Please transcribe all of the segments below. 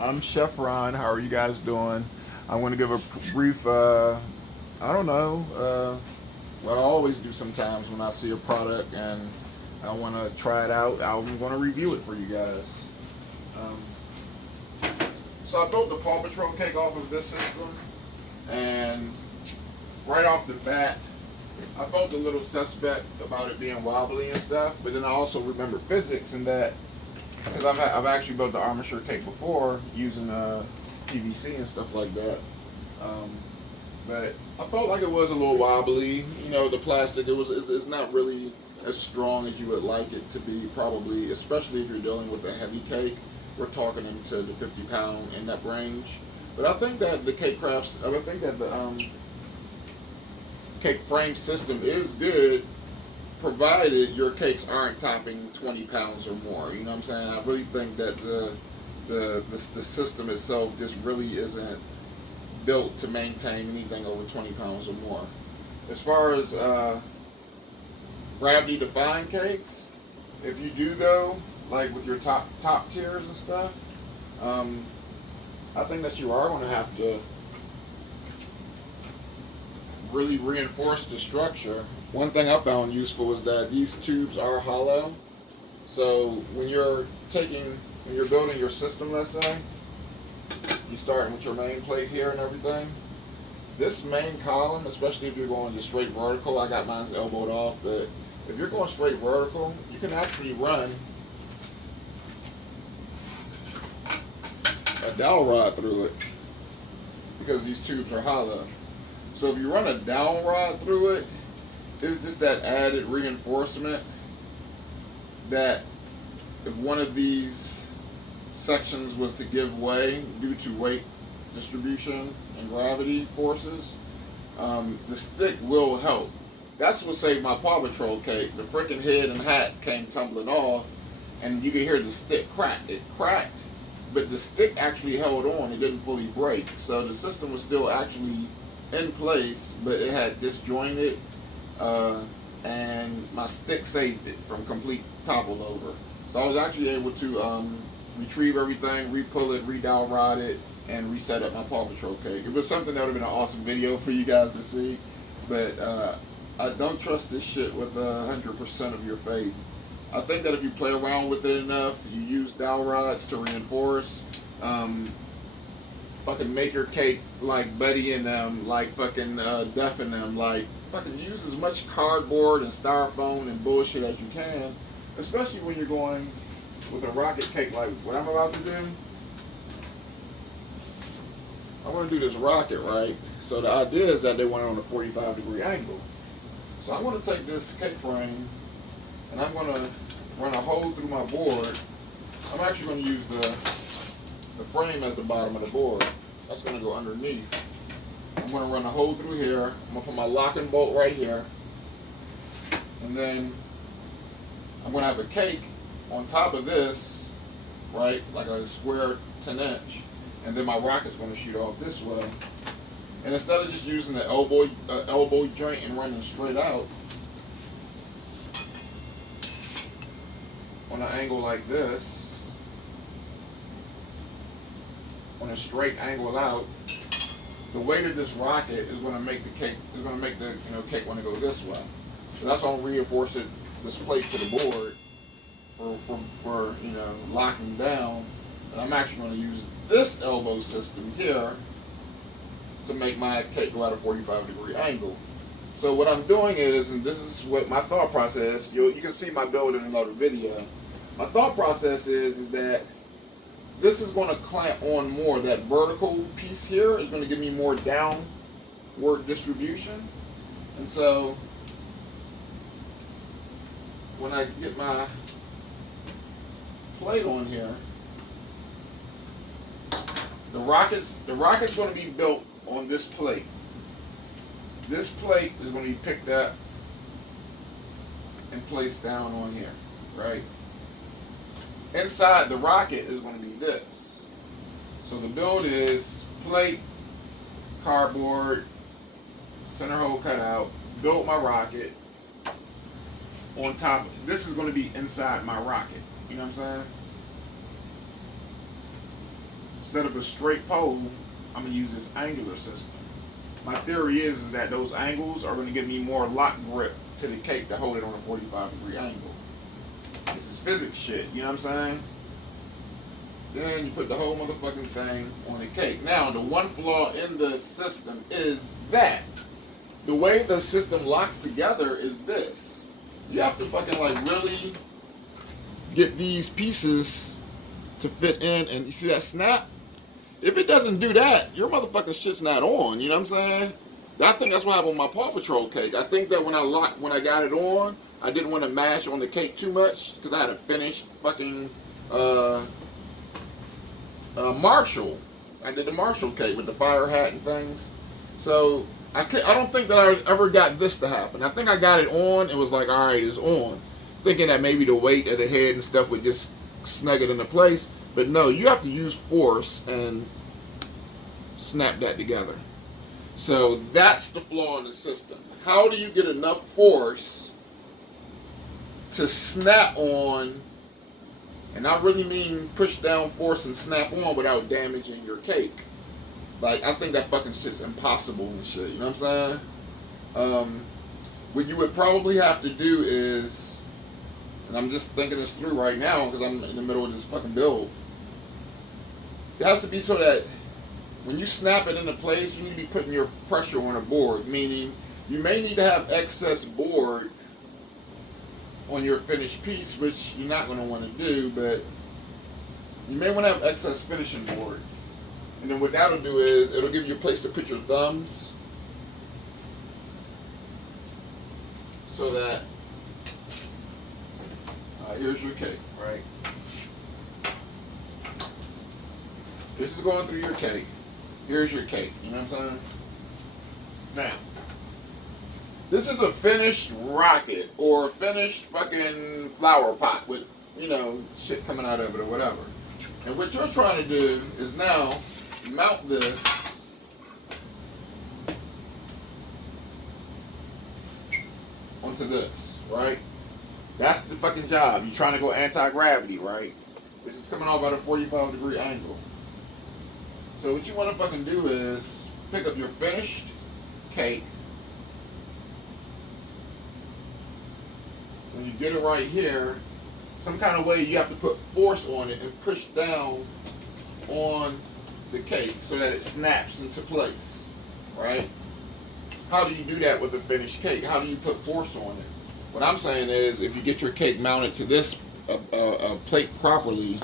I'm Chef Ron. How are you guys doing? I want to give a brief, I don't know, what I always do sometimes when I see a product and I want to try it out. I'm going to review it for you guys. Um, so I built the Paw Patrol cake off of this system, and right off the bat, I felt a little suspect about it being wobbly and stuff, but then I also remember physics and that because I've actually built the armature cake before using PVC and stuff like that. Um, but I felt like it was a little wobbly. You know, the plastic it's not really as strong as you would like it to be, probably, especially if you're dealing with a heavy cake. We're talking into the 50-pound in that range. But I think that the cake crafts, I think that the cake frame system is good, provided your cakes aren't topping 20 pounds or more. You know what I'm saying? I really think that the system itself just really isn't built to maintain anything over 20 pounds or more. As far as gravity defying cakes, if you do go like with your top tiers and stuff, I think that you are going to have to really reinforce the structure. One thing I found useful is that these tubes are hollow. So when you're building your system, let's say, you starting with your main plate here and everything. This main column, especially if you're going just straight vertical, I got mine's elbowed off, but if you're going straight vertical, you can actually run a dowel rod through it because these tubes are hollow. So if you run a dowel rod through it, it's just that added reinforcement that if one of these sections was to give way due to weight distribution and gravity forces, the stick will help. That's what saved my Paw Patrol cake. The freaking head and hat came tumbling off, and you could hear the stick crack. It cracked, but the stick actually held on. It didn't fully break. So the system was still actually in place, but it had disjointed, and my stick saved it from complete topple over. So I was actually able to retrieve everything, re-pull it, re-dowel rod it, and reset up my Paw Patrol cake. It was something that would have been an awesome video for you guys to see, but I don't trust this shit with 100% of your faith. I think that if you play around with it enough, you use dowel rods to reinforce, fucking make your cake like Buddy and them, like fucking Duff and them, like fucking use as much cardboard and styrofoam and bullshit as you can, especially when you're going with a rocket cake like what I'm about to do. I want to do this rocket, right? So the idea is that they want it on a 45-degree angle. So I'm going to take this cake frame and I'm going to run a hole through my board. I'm actually going to use the frame at the bottom of the board. That's going to go underneath. I'm going to run a hole through here. I'm going to put my locking bolt right here. And then I'm going to have a cake on top of this, right? Like a square 10-inch. And then my rocket's going to shoot off this way. And instead of just using the elbow joint and running straight out, on an angle like this, on a straight angle out, the weight of this rocket is going to make the cake, is going to make the cake want to go this way. So that's why I'm reinforcing this plate to the board for locking down. And I'm actually going to use this elbow system here to make my cake go at a 45-degree angle. So what I'm doing is, and this is what my thought process, you can see my build in another video. My thought process is that this is going to clamp on more. That vertical piece here is going to give me more downward distribution. And so when I get my plate on here, the rocket's going to be built on this plate. This plate is going to be picked up and placed down on here, right? Inside the rocket is going to be this. So the build is plate, cardboard, center hole cut out, built my rocket on top. This is going to be inside my rocket. You know what I'm saying? instead of a straight pole, I'm gonna use this angular system. My theory is that those angles are gonna give me more lock grip to the cake to hold it on a 45-degree angle. This is physics shit, you know what I'm saying? Then you put the whole motherfucking thing on the cake. Now, the one flaw in the system is that the way the system locks together is this. You have to fucking like really get these pieces to fit in, and you see that snap? If it doesn't do that, your motherfucking shit's not on, you know what I'm saying? I think that's what happened with my Paw Patrol cake. I think that when I got it on, I didn't want to mash on the cake too much because I had a finished fucking Marshall. I did the Marshall cake with the fire hat and things. So I don't think that I ever got this to happen. I think I got it on. It was like, all right, it's on. Thinking that maybe the weight of the head and stuff would just snug it into place. But no, you have to use force and snap that together. So that's the flaw in the system. How do you get enough force to snap on, and I really mean push down force and snap on without damaging your cake? Like, I think that fucking shit's impossible and shit, you know what I'm saying? What you would probably have to do is, and I'm just thinking this through right now because I'm in the middle of this fucking build. It has to be so that when you snap it into place, you need to be putting your pressure on a board, meaning you may need to have excess board on your finished piece, which you're not going to want to do, but you may want to have excess finishing board. And then what that'll do is it'll give you a place to put your thumbs so that here's your cake, right? This is going through your cake. Here's your cake, you know what I'm saying? Now, this is a finished rocket or a finished fucking flower pot with, you know, shit coming out of it or whatever. And what you're trying to do is now mount this onto this, right? That's the fucking job. You're trying to go anti-gravity, right? This is coming off at a 45-degree angle. So what you want to fucking do is pick up your finished cake. When you get it right here, some kind of way you have to put force on it and push down on the cake so that it snaps into place, right? How do you do that with a finished cake? How do you put force on it? What I'm saying is, if you get your cake mounted to this plate properly,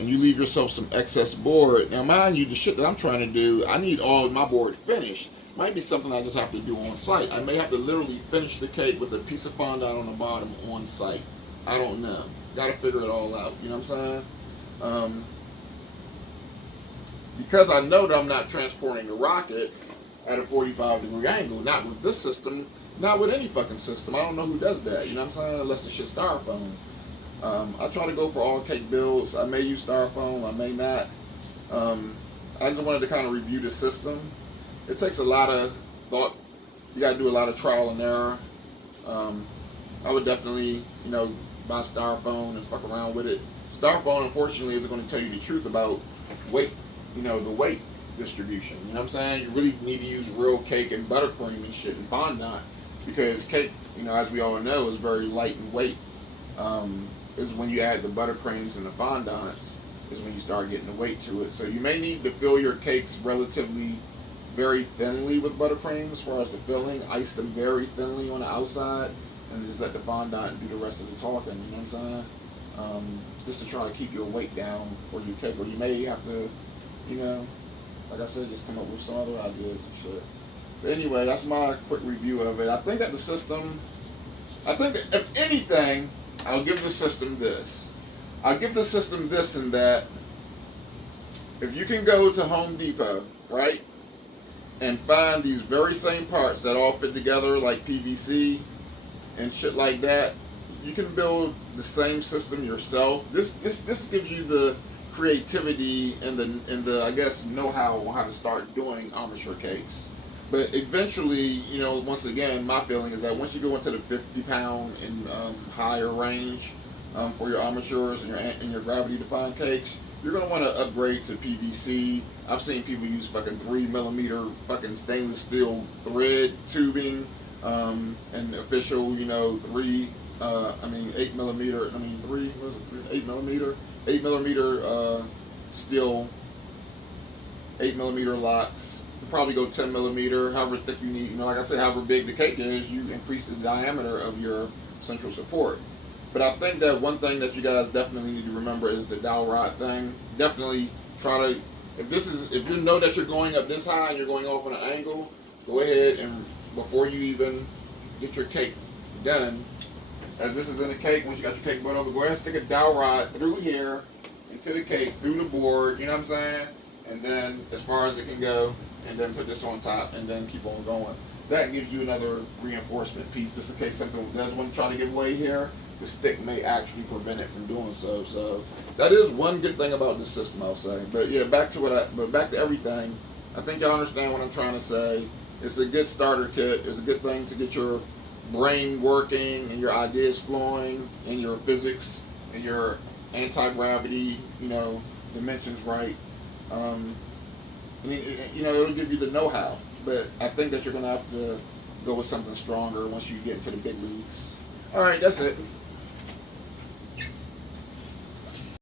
and you leave yourself some excess board. Now, mind you, the shit that I'm trying to do, I need all of my board finished. Might be something I just have to do on site. I may have to literally finish the cake with a piece of fondant on the bottom on site. I don't know. Got to figure it all out. You know what I'm saying? Because I know that I'm not transporting the rocket at a 45-degree angle. Not with this system. Not with any fucking system. I don't know who does that. You know what I'm saying? Unless the shit's styrofoam. I try to go for all cake builds. I may use styrofoam, I may not. I just wanted to kind of review the system. It takes a lot of thought. You got to do a lot of trial and error. I would definitely, you know, buy styrofoam and fuck around with it. Styrofoam, unfortunately, isn't going to tell you the truth about weight, you know, the weight distribution. You know what I'm saying? You really need to use real cake and buttercream and shit and fondant, because cake, you know, as we all know, is very light in weight. Is when you add the buttercreams and the fondants is when you start getting the weight to it. So you may need to fill your cakes relatively very thinly with buttercream as far as the filling. Ice them very thinly on the outside and just let the fondant do the rest of the talking, you know what I'm saying? Just to try to keep your weight down for your cake. Or you may have to, you know, like I said, just come up with some other ideas and shit. But anyway, that's my quick review of it. I think that the system, I think that if anything, I'll give the system this. I'll give the system this and that. If you can go to Home Depot, right, and find these very same parts that all fit together like PVC and shit like that, you can build the same system yourself. This gives you the creativity and the I guess know-how on how to start doing armature cakes. But eventually, you know, once again, my feeling is that once you go into the 50-pound and higher range, for your armatures and your gravity defying cakes, you're going to want to upgrade to PVC. I've seen people use fucking 3mm fucking stainless steel thread tubing, and official, 8mm, 8mm steel, 8mm locks. You probably go 10mm, however thick you need. Like I said, however big the cake is, you increase the diameter of your central support. But I think that one thing that you guys definitely need to remember is the dowel rod thing. Definitely try to, if you know that you're going up this high and you're going off on an angle, go ahead and before you even get your cake done, as this is in the cake, once you got your cake butt over, go ahead and stick a dowel rod through here, into the cake, through the board, you know what I'm saying? And then as far as it can go, and then put this on top, and then keep on going. That gives you another reinforcement piece, just in case something does want to try to give way here. The stick may actually prevent it from doing so. So that is one good thing about this system, I'll say. But yeah, back to everything. I think y'all understand what I'm trying to say. It's a good starter kit. It's a good thing to get your brain working and your ideas flowing and your physics and your anti-gravity, dimensions right. It'll give you the know-how. But I think that you're gonna have to go with something stronger once you get into the big leagues. All right, that's it.